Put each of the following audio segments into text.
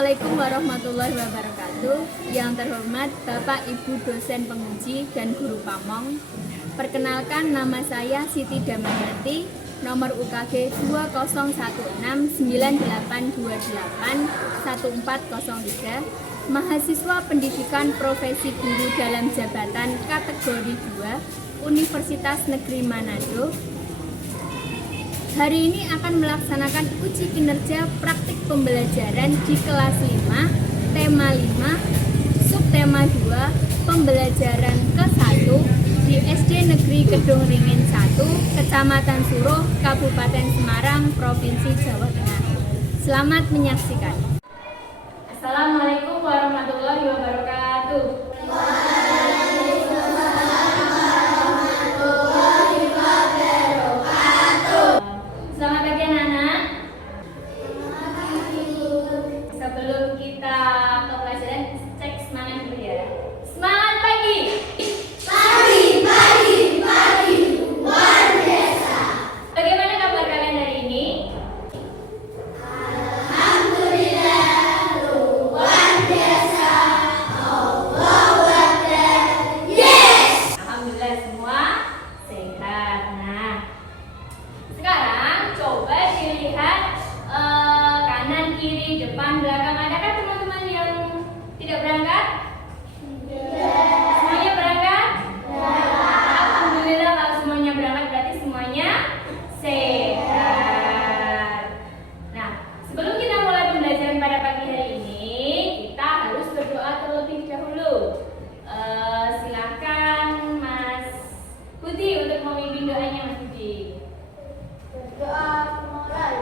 Assalamualaikum warahmatullahi wabarakatuh. Yang terhormat Bapak Ibu dosen penguji dan guru pamong. Perkenalkan, nama saya Siti Damayati, nomor UKG 201698281403, mahasiswa pendidikan profesi guru dalam jabatan kategori 2 Universitas Negeri Manado. Hari ini akan melaksanakan uji kinerja praktik pembelajaran di kelas 5, tema 5, subtema 2, pembelajaran ke-1 di SD Negeri Kedung Ringin 1, Kecamatan Suruh, Kabupaten Semarang, Provinsi Jawa Tengah. Selamat menyaksikan. Assalamualaikum warahmatullahi wabarakatuh. Sebelum kita ke pelajaran, cek semangat dulu ya. Semangat pagi. Pagi. Luar biasa. Bagaimana kabar kalian hari ini? Alhamdulillah, luar biasa. Allahu Akbar. Yes. Alhamdulillah semua sehat. Nah, sekarang coba dilihat kanan, kiri, depan, belakang. Adakah teman-teman yang tidak berangkat? Tidak. Semuanya berangkat? Alhamdulillah, kalau semuanya berangkat berarti semuanya sehat. Nah, sebelum kita mulai pembelajaran pada pagi hari ini, kita harus berdoa terlebih dahulu. Silakan Mas Budi untuk memimpin doanya, Mas Budi. Berdoa mulai.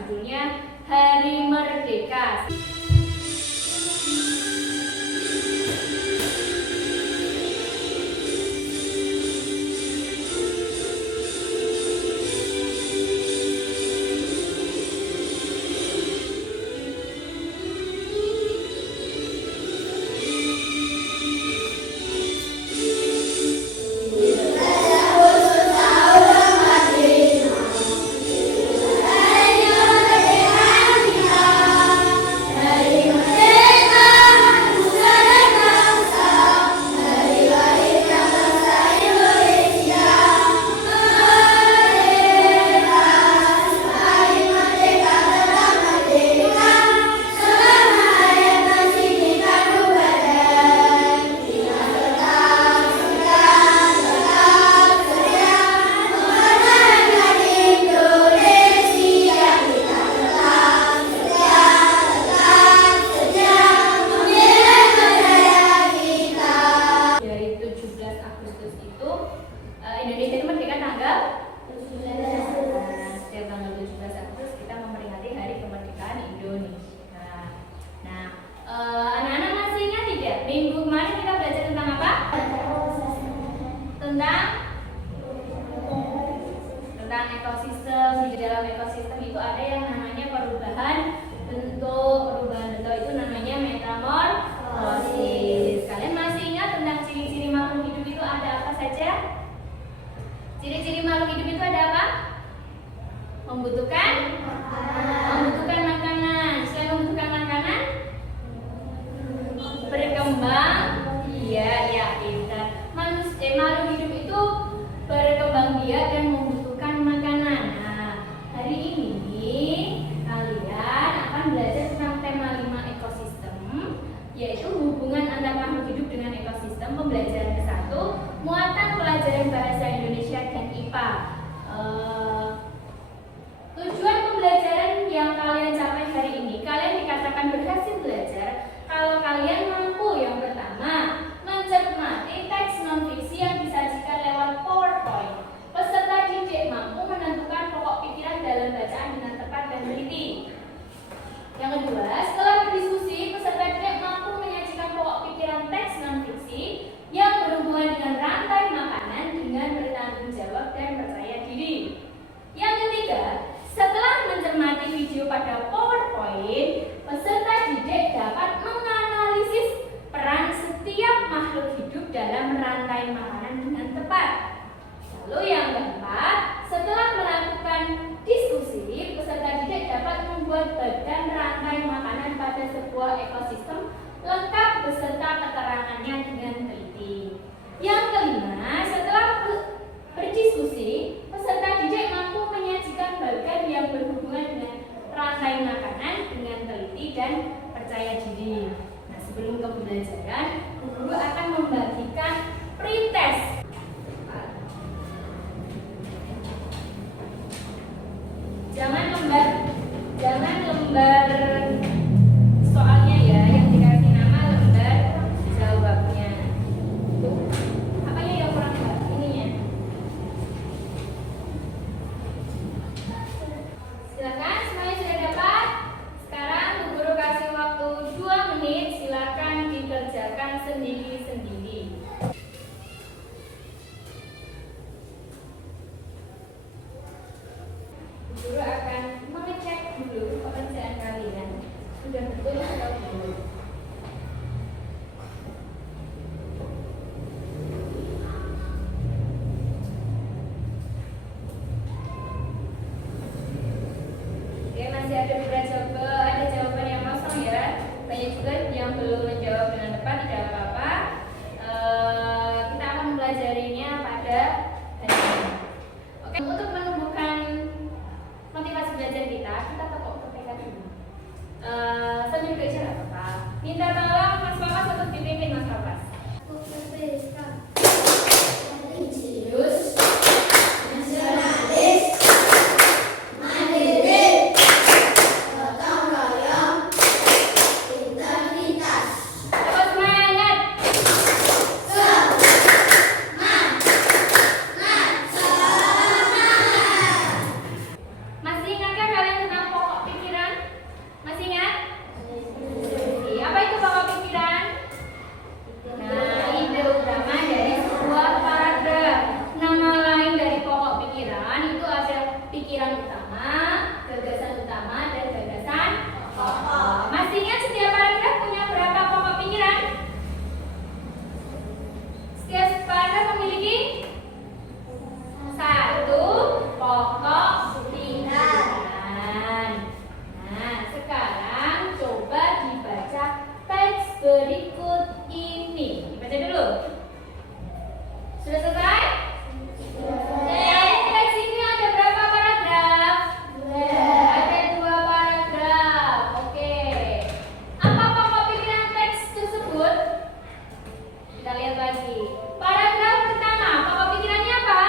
Judulnya Hari Merdeka. Indonesia itu merdeka tanggal 17. Setiap tanggal 17 Agustus kita memperingati Hari Kemerdekaan Indonesia. Nah, anak-anak masih ingat tidak? Minggu kemarin kita belajar tentang apa? Tentang ekosistem. Di dalam ekosistem itu ada yang namanya perubahan bentuk. Perubahan bentuk itu namanya metamorfosis. Kalian masih ingat tentang ciri-ciri makhluk hidup itu ada apa saja? Ciri-ciri makhluk hidup itu ada apa? Membutuhkan makanan. Selain membutuhkan makanan, berkembang. Iya, pintar. Makhluk hidup itu berkembang biak dan membutuhkan makanan. Nah, hari ini kalian akan belajar tentang tema 5 ekosistem, yaitu hubungan antar makhluk hidup dengan ekosistem. Pembelajaran ke-1, muatan pelajaran bahasa Indonesia dan IPA. Tujuan pembelajaran yang kalian capai hari ini, kalian dikatakan berhasil belajar kalau kalian mampu yang pertama mencermati teks non-fiksi yang disajikan lewat PowerPoint. Peserta didik mampu menentukan pokok pikiran dalam bacaan dengan tepat dan teliti. Yang kedua, setelah berdiskusi, peserta didik mampu menyajikan pokok pikiran teks non-fiksi yang berhubungan dengan rantai makanan dengan bertanggung jawab dan percaya diri. Yang ketiga, setelah mencermati video pada PowerPoint, peserta didik dapat menganalisis peran setiap makhluk hidup dalam rantai makanan dengan tepat. Lalu yang keempat, setelah melakukan diskusi, peserta didik dapat membuat badan rantai makanan pada sebuah ekosistem lengkap beserta keterangannya dengan teliti. Yang kelima, setelah berdiskusi, peserta didik mampu menyajikan bagian yang berhubungan dengan rantai makanan dengan teliti dan percaya diri. Nah, sebelum ke pembelajaran, guru akan membagikan pretest. Jangan lembar soalnya ya, yang dikasih nama lembar jawabnya. Apanya yang kurang mbak? Ininya. Silakan, semuanya sudah dapat? Sekarang Bu Guru kasih waktu 2 menit, silakan dikerjakan sendiri-sendiri. Bu Guru akan mengecek dulu pekerjaan kalian. Sudah betul atau belum? Oke, masih ada beberapa jawaban yang kosong ya. Banyak juga yang belum menjawab dengan tepat, tidak apa-apa. Kita akan mempelajarinya pada hari ini. Oke, untuk menumbuhkan motivasi belajar kita tekuk TK dulu. Sambil belajar apa? Minta tolong Mas Papas untuk dipimpin Mas Papas. Religius, nasionalis, mandiri, gotong royong, integritas. Cepat semangat. Masih ingatkah kalian tentang pokok pikiran? Masih ingat? Apa itu pokok pikiran? Nah, ide utama dari sebuah paragraf. Nama lain dari pokok pikiran itu ada pikiran utama, gagasan utama, dan gagasan pokok. Masih ingat setiap paragraf punya berapa pokok pikiran? Setiap paragraf memiliki 1 pokok pikiran. Nah, sekarang coba dibaca teks berikut ini. Dibaca dulu. Sudah selesai? Dari teks ini ada berapa paragraf? Ada 2 paragraf. Oke. Apa pokok pikiran teks tersebut? Kita lihat lagi. Paragraf pertama, pokok pikirannya apa?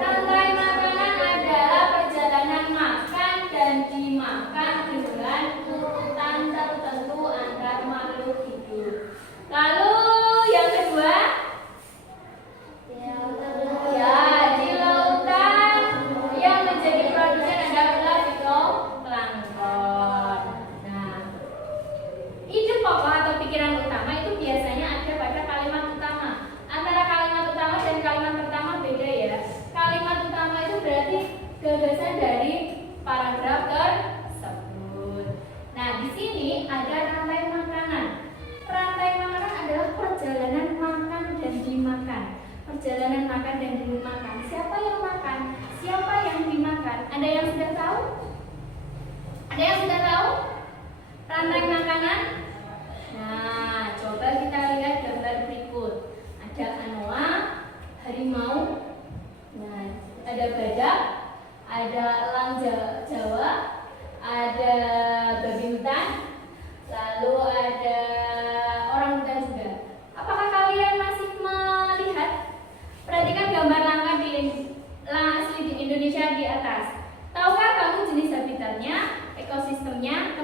Rantai makanan adalah perjalanan makan dan dimakan dengan urutan tertentu antar makhluk hidup. Lalu yang kedua, ya di lautan yang menjadi produsen adalah fitoplankton. Nah, ide pokok atau pikiran utama itu biasanya ada pada kalimat utama. Antara kalimat utama dan kalimat pertama beda ya. Kalimat utama itu berarti gagasan dari paragraf tersebut. Nah, di sini ada rantai makanan. Rantai makanan adalah perjalanan makan dan dimakan. Perjalanan makan dan dimakan. Siapa yang makan? Siapa yang dimakan? Ada yang sudah tahu? Ada yang sudah tahu? Rantai makanan? Nah, coba kita lihat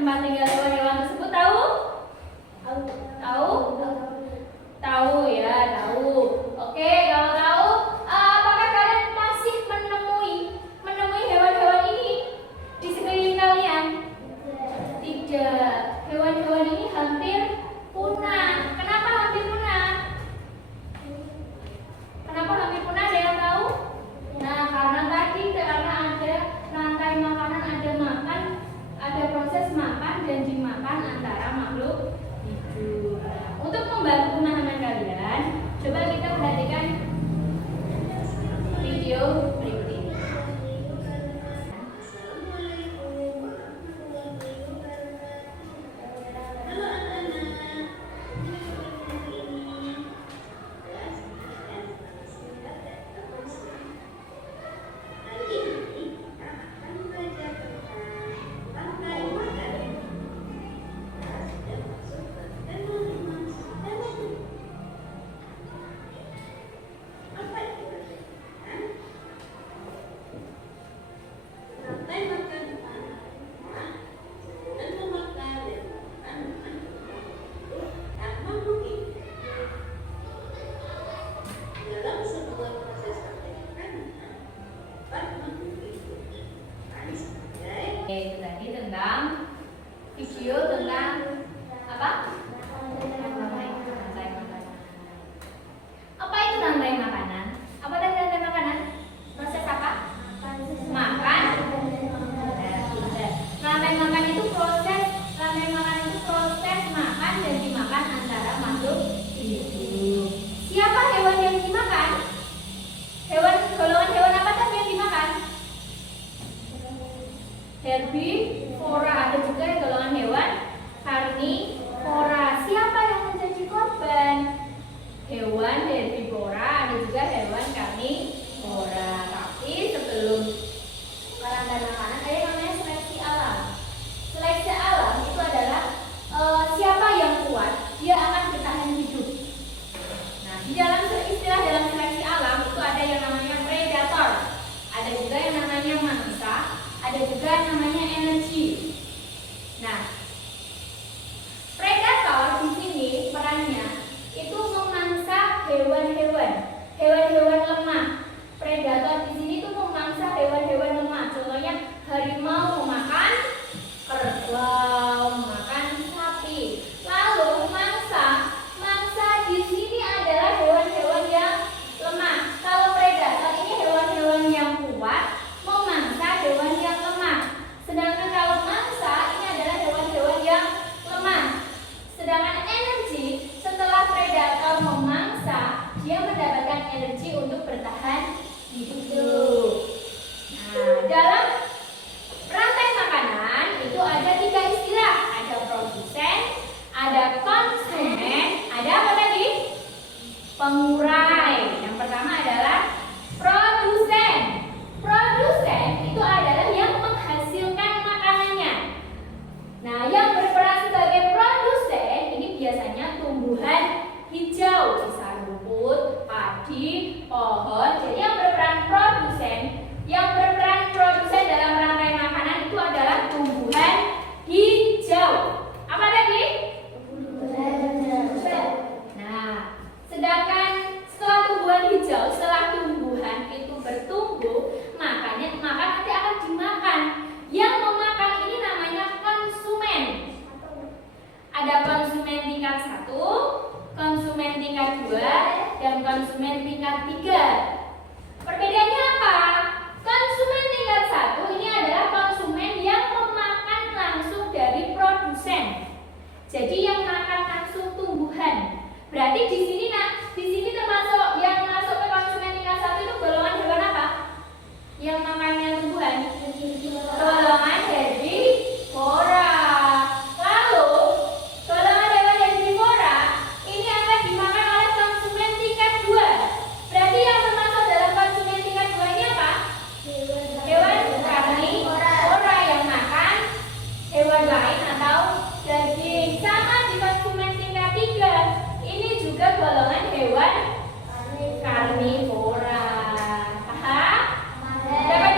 tempat tinggal hewan-hewan tersebut tahu? Tahu? Tahu ya, tahu. Oke, kalau tahu, apakah kalian masih menemui hewan-hewan ini di sekeliling kalian? Tidak. Hewan-hewan ini hampir punah. Kenapa hampir punah? Kenapa hampir punah? Ada yang tahu? Nah, karena tadi karena ada rantai makanan, ada proses makan dan dimakan antara makhluk hidup. Untuk membantu pemahaman kalian, coba kita perhatikan video berikut ini. Itu tadi tentang video tentang apa? Rantai makanan. Apa itu rantai makanan? Apa tadi rantai makanan? Proses apa? Makan. Rantai makan itu proses makan dan dimakan antara makhluk hidup. Siapa hewan yang dimakan? Golongan hewan apa tadi yang dimakan? Herbivora. Ada juga golongan hewan karnivora. Siapa yang menjadi korban? Hewan herbivora, ada juga hewan karnivora. Tapi sebelum rantai makanan ada yang namanya seleksi alam. Seleksi alam itu adalah siapa yang kuat, dia akan bertahan hidup. Nah, di dalam istilah dalam seleksi alam itu ada yang namanya predator, ada juga yang namanya mangsa, ada juga yang namanya energi. Nah, predator di sini perannya itu memangsa hewan-hewan lemah. Predator di sini itu memangsa hewan-hewan lemah. Contohnya harimau memakan kerbau, memakan sapi. Lalu mangsa di sini adalah hewan-hewan yang lemah. Kalau predator ini hewan-hewan yang kuat memangsa hewan yang lemah. Sedangkan kalau mangsa ini adalah hewan-hewan yang lemah. Sedangkan energi, setelah predator memangsa, dia mendapatkan energi untuk bertahan hidup. Nah, dalam rantai makanan itu ada 3 istilah. Ada produsen, ada konsumen, ada apa tadi? Pengurai. Yang pertama adalah produsen. Produsen itu adalah yang menghasilkan makanannya. Nah, yang berperan sebagai produsen ini biasanya tumbuhan hijau, bisa rumput, padi, pohon. Jadi yang berperan produsen dalam rantai makanan itu adalah tumbuhan hijau. Apa tadi? Nah, sedangkan setelah tumbuhan itu bertumbuh, maka nanti akan dimakan. Yang memakan ini namanya konsumen. Ada konsumen tingkat 1, konsumen tingkat 2, dan konsumen tingkat 3. Perbedaannya apa? Konsumen tingkat 1 ini adalah konsumen yang memakan langsung dari produsen. Jadi yang makan langsung tumbuhan. Berarti di sini termasuk yang masuk ke konsumen tingkat 1 itu golongan hewan apa? Yang makannya tumbuhan. Golongan herbivora. Lalu golongan hewan herbivora ini akan dimakan oleh konsumen tingkat 2. Berarti yang termasuk dalam konsumen tingkat 2 ini apa? Hewan karnivora yang makan hewan lain atau daging. Sama di konsumen tingkat 3. Ini juga golongan hewan karnivora. Paham? Dapat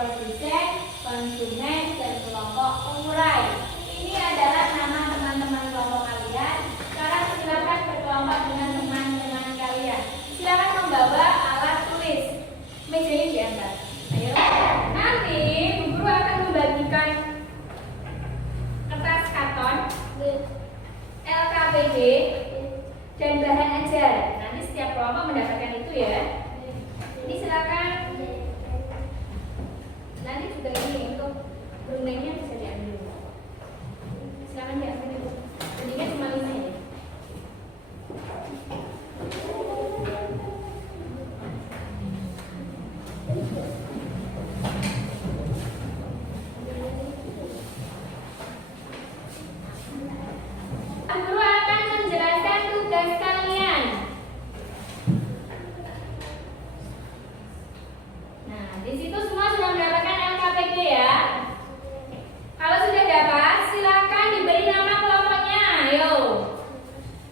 produsen, konsumen, dan kelompok pengurai. Ini adalah nama teman-teman kelompok kalian. Sekarang silakan berkelompok dengan teman-teman kalian. Silakan membawa alat tulis. Mejanya diangkat. Ayo. Nanti Bu Guru akan membagikan kertas karton, LKPD, dan bahan ajar. Nanti setiap kelompok mendapatkan itu ya. Ini silakan. Nanti juga ini untuk guntingnya bisa diambil. Silakan diambil itu. Guntingnya cuma 5 ya. Guru akan menjelaskan tugas kalian. Nah, di situ semua sudah mendapatkan LKPD ya. Kalau sudah dapat, silakan diberi nama kelompoknya. Ayo.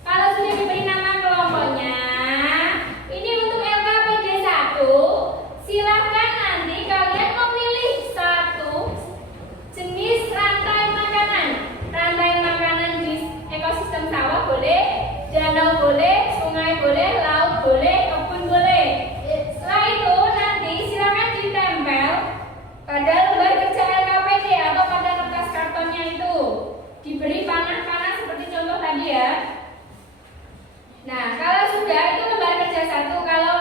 Kalau sudah diberi nama kelompoknya, ini untuk LKPD 1, silakan nanti kalian memilih satu jenis rantai makanan. Rantai makanan jenis ekosistem sawah boleh, danau boleh, sungai boleh, laut boleh, kebun boleh. Setelah itu nanti silakan ditempel pada lembar kerja LKPD atau pada kertas kartonnya itu. Diberi panah-panah seperti contoh tadi ya. Nah, kalau sudah itu lembar kerja 1, kalau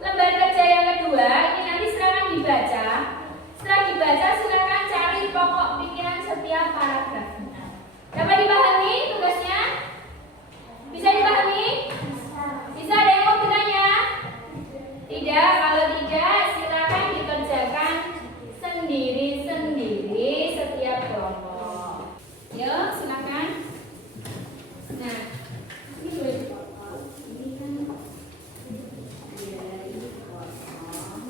lembar kerja yang kedua ini nanti silakan dibaca. Setelah dibaca silakan cari pokok pikiran setiap paragraf. Dapat dipahami tugasnya? Bisa dipahami? Bisa, ada yang mau bertanya? Tidak, kalau tidak silakan dikerjakan sendiri-sendiri setiap kelompok. Yuk, silakan. Nah, ini boleh dipotong. Ini kan dari potong.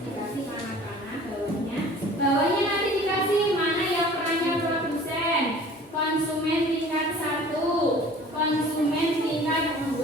Dikasih panah-panah bawahnya. Bawahnya nanti dikasih mana yang perannya produsen, konsumen tingkat 1, konsumen tingkat 2,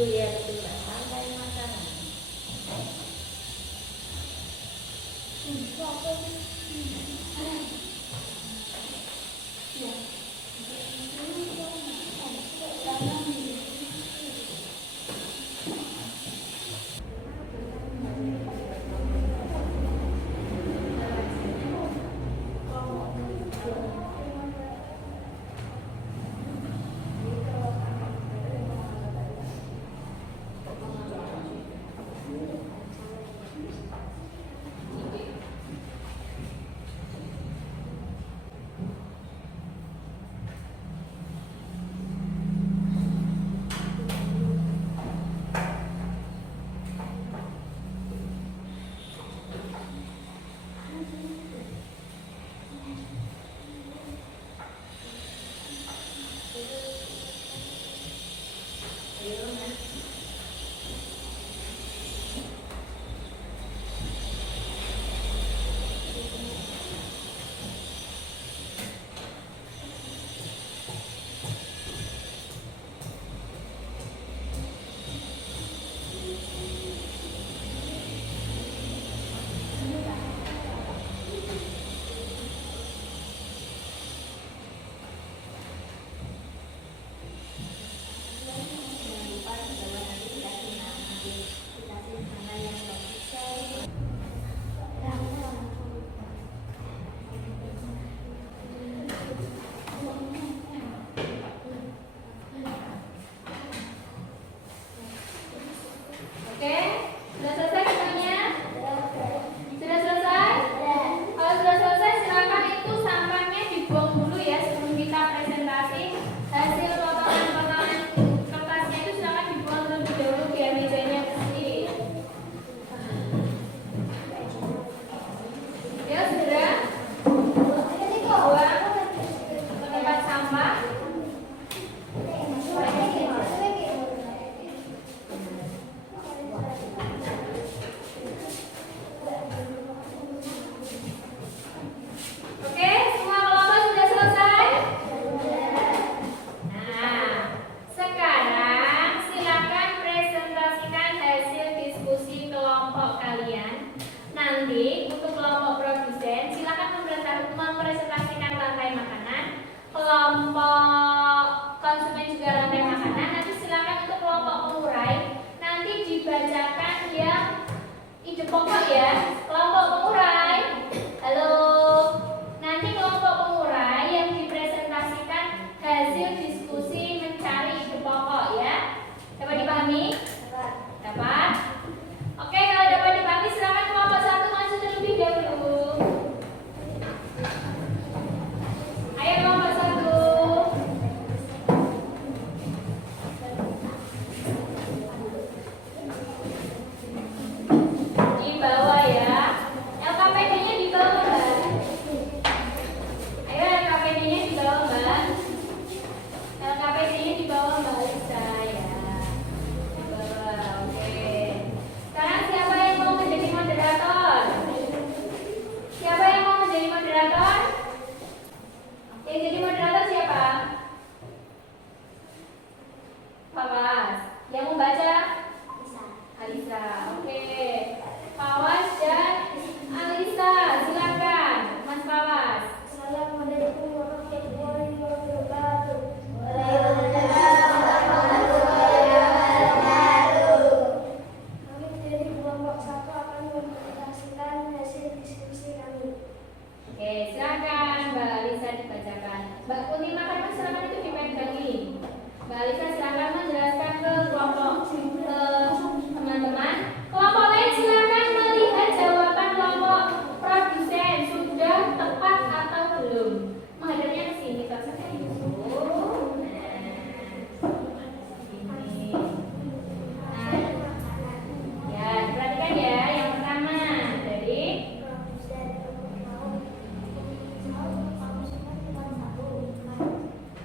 dulu ya, betul nggak? Sampai makanan. Oke, sudah selesai semuanya? Sudah selesai? Kalau sudah selesai, silakan itu sampahnya dibuang dulu ya sebelum kita presentasi. Hasil potongan-potongan kertasnya itu silakan dibuang terlebih dahulu biar mejanya bersih. Ya, segera buang ke tempat sampah. Oke, semua kelompok sudah selesai? Nah, sekarang silakan presentasikan hasil diskusi kelompok kalian. Nanti untuk kelompok produsen silakan mempresentasikan rantai makanan. Kelompok konsumen juga rantai makanan. Nanti silakan untuk kelompok pengurai nanti dibacakan yang ide pokok ya. Kelompok pengurai. Halo. Nanti kelompok pengurai yang dipresentasikan hasil diskusi mencari ide pokok ya. Dapat dipahami? Dapat? Oke, kalau dapat dipahami silakan kelompok satu maju terlebih dahulu. Ayo kelompok satu. Di bawah ya. LKPD-nya di bawah Mbak. Ayo LKPD-nya di bawah Mbak. LKPD-nya di bawah Mbak Lisa ya. Di bawah, oke. Sekarang siapa yang mau menjadi moderator? Siapa yang mau menjadi moderator? Yang jadi moderator siapa? Fawas. Yang membaca? Alisa. Oke. Fawas dan Alisa, silakan. Mas Fawas. Assalamualaikum warahmatullahi wabarakatuh. Kami dari kelompok satu akan mempresentasikan hasil diskusi kami. Oke, silakan Mbak Alisa dibacakan. Mbak Kunti Makarim silakan itu dipegangi. Mbak Alisa silakan menjelaskan ke kelompok teman-teman. Kelompok lain silakan melihat jawaban kelompok produsen sudah tepat atau belum. Menghadapnya ke sini, tak seperti itu. Ini. Nah, ya perhatikan ya. Yang pertama dari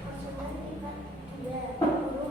Konsumen tingkat 2, guru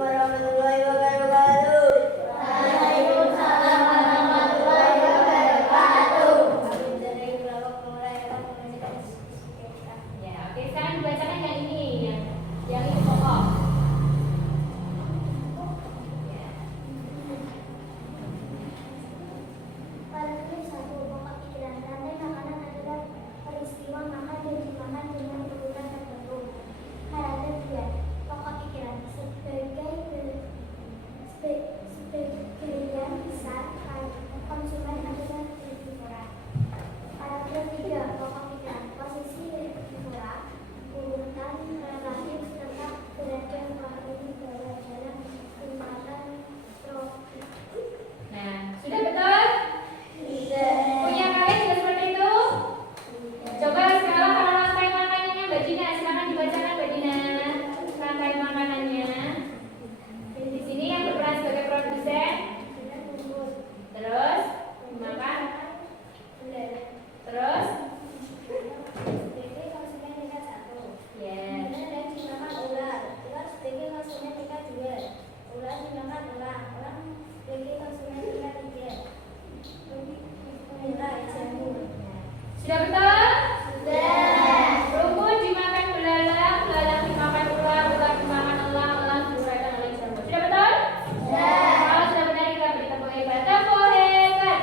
warahmatullahi wabarakatuh. Waalaikumsalam warahmatullahi wabarakatuh. Kami dari kelompok pemuda yang mengajarkan kita. Ya, oke, sekarang dibacakan yang ini, yang ini pokok. Ya. Pada klip 1, pokok pikiran. Rantai makanan adalah peristiwa makan dan dimakan dengan urutan tertentu. Rantai 2, pokok pikiran. Sebagian besar konsumen adalah herbivora. Paragraf 3, pokok pikiran. Posisi herbivora, urutan relatif tetap berada pada bawah dalam primata tropik. Nah, sudah betul? Punya kalian sudah seperti itu? Coba sekarang kalau rantai makanannya Mbak Dina, silakan dibacakan Mbak Dina. Rantai makanannya. Di sini yang berperan sebagai produsen, terus dimakan, terus, Sebagai konsumen tingkat 1. ya. Kemudian dimakan ular. Ular sebagai konsumen tingkat 2. Ular dimakan elang. Elang sebagai konsumen tingkat 3. Ular jamur. Sudah betul? Sudah. Rumput dimakan belalang, belalang dimakan ular, ular dimakan elang, elang dimakan oleh jamur. Sudah betul? Sudah. Kalau sudah benar kita beri tepuk hebat. Tepuk hebat.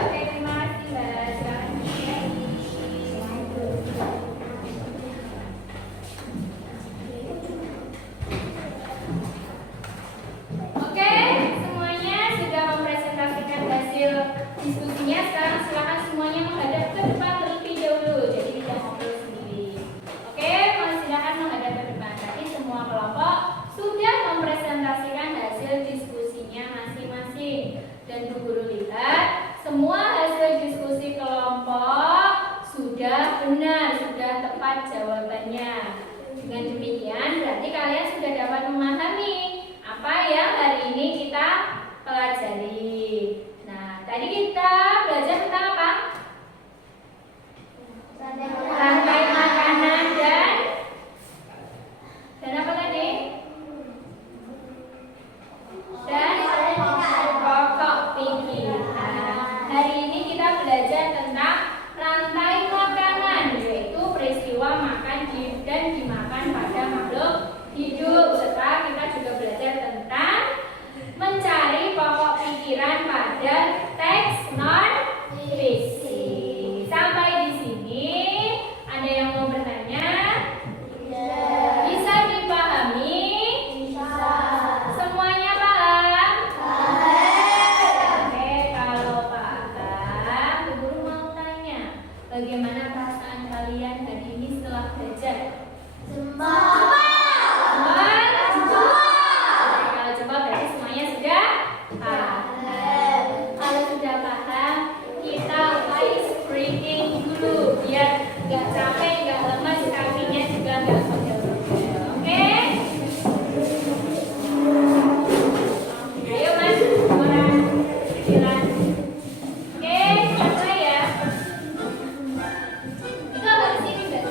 Oke, terima kasih Mbak. Silakan Oke, semuanya sudah mempresentasikan hasil diskusinya. Sekarang silakan semuanya menghadap ke depan terlebih dahulu. Jadi tidak ngobrol sendiri. Oke, silakan menghadap ke depan. Tadi semua kelompok sudah mempresentasikan hasil diskusinya masing-masing. Dan Bu Guru lihat semua hasil diskusi kelompok sudah benar, sudah tepat jawabannya. Dengan demikian berarti kalian sudah dapat memahami apa yang hari ini kita pelajari. Nah, tadi kita belajar tentang apa? Rantai makanan dan apa tadi? Dan pokok pikiran. Hari ini kita belajar tentang rantai makanan, yaitu peristiwa makan dan dimakan pada makhluk hidup. Serta kita juga belajar tentang mencari pokok pikiran pada teks non fisik. Sampai di sini ada yang mau bertanya? Bisa dipahami? Semuanya paham? Oke, kalau paham, Bu Guru mau tanya, bagaimana perasaan kalian hari ini setelah belajar? Semua? Oke, kalau coba berarti semuanya sudah paham. Kalau sudah paham, kita ice breathing dulu biar nggak capek, nggak lemas, kakinya juga nggak pegel-pegel. Oke? Ayo Mas, orang pikiran. Oke, mulai ya. Itu agak kesini Mbak.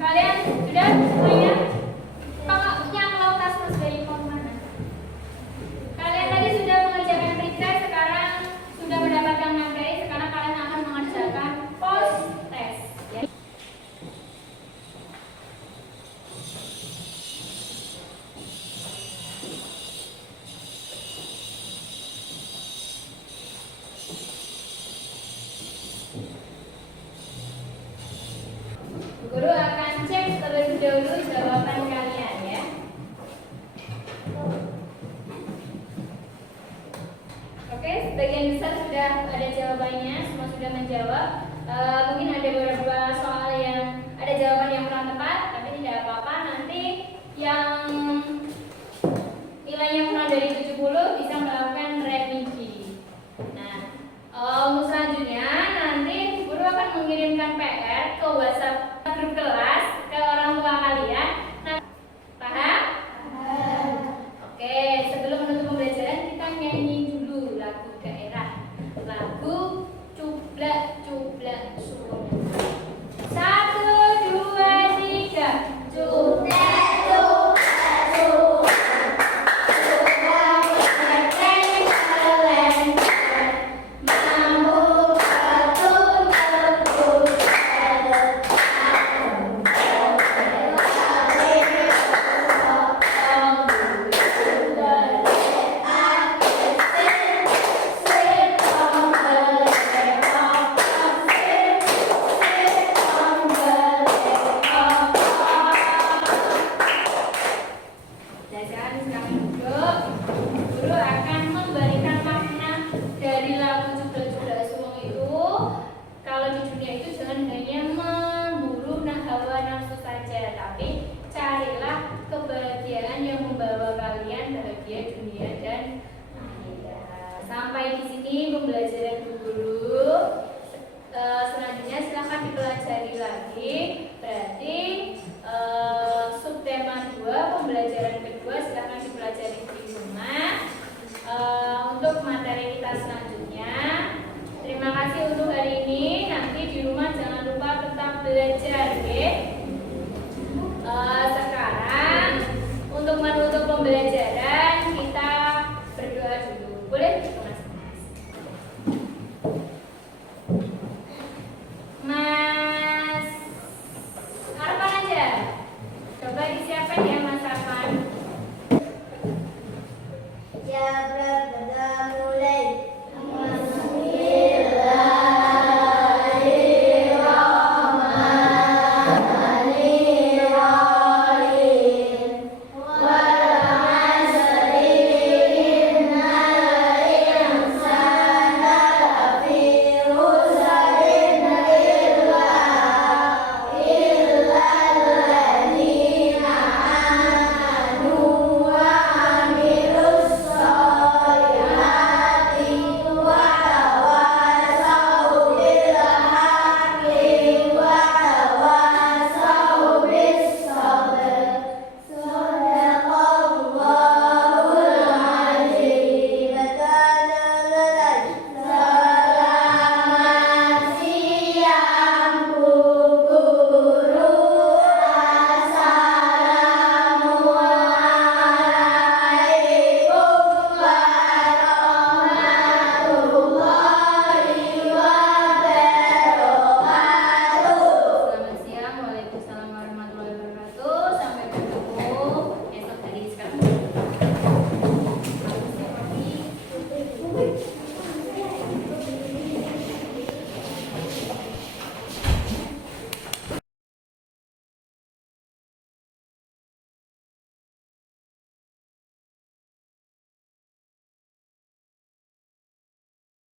Kalian sudah semuanya? Kalau yang lautas Mas Bayu mau kemana? Kalian tadi sudah mengerjakan pre-test, sekarang sudah mendapatkan materi, sekarang kalian akan mengerjakan post-test. Ya. Guru akan cek terlebih dahulu jawaban kalian ya. Oke, sebagian besar sudah ada jawabannya, semua sudah menjawab. Mungkin ada beberapa soal yang ada jawaban yang kurang tepat, tapi tidak apa-apa. Nanti yang nilainya kurang dari 70 bisa melakukan revisi. Nah, untuk selanjutnya nanti guru akan mengirimkan PR ke WhatsApp grup kelas ke orang tua kalian. Nah, paham? Oke, sebelum menutup pembelajaran kita nyanyi dulu lagu daerah. Lagu Cublak Cublak Suara. 1, 2, 3. Cublak cublak suara. Cublak ketek kelen. Mampu betul betul. Guru akan memberikan makna dari lagu Cublak-Cublak Suwung itu. Kalau di dunia itu jangan hanya memburu hawa nafsu saja, tapi carilah kebahagiaan yang membawa kalian bahagia dunia dan akhirat. Sampai di sini pembelajaran guru. Selanjutnya silahkan dipelajari lagi. Berarti subtema 2 pembelajaran kedua silahkan dipelajari di rumah. Untuk materi kita selanjutnya, terima kasih untuk hari ini. Nanti di rumah jangan lupa tetap belajar, oke?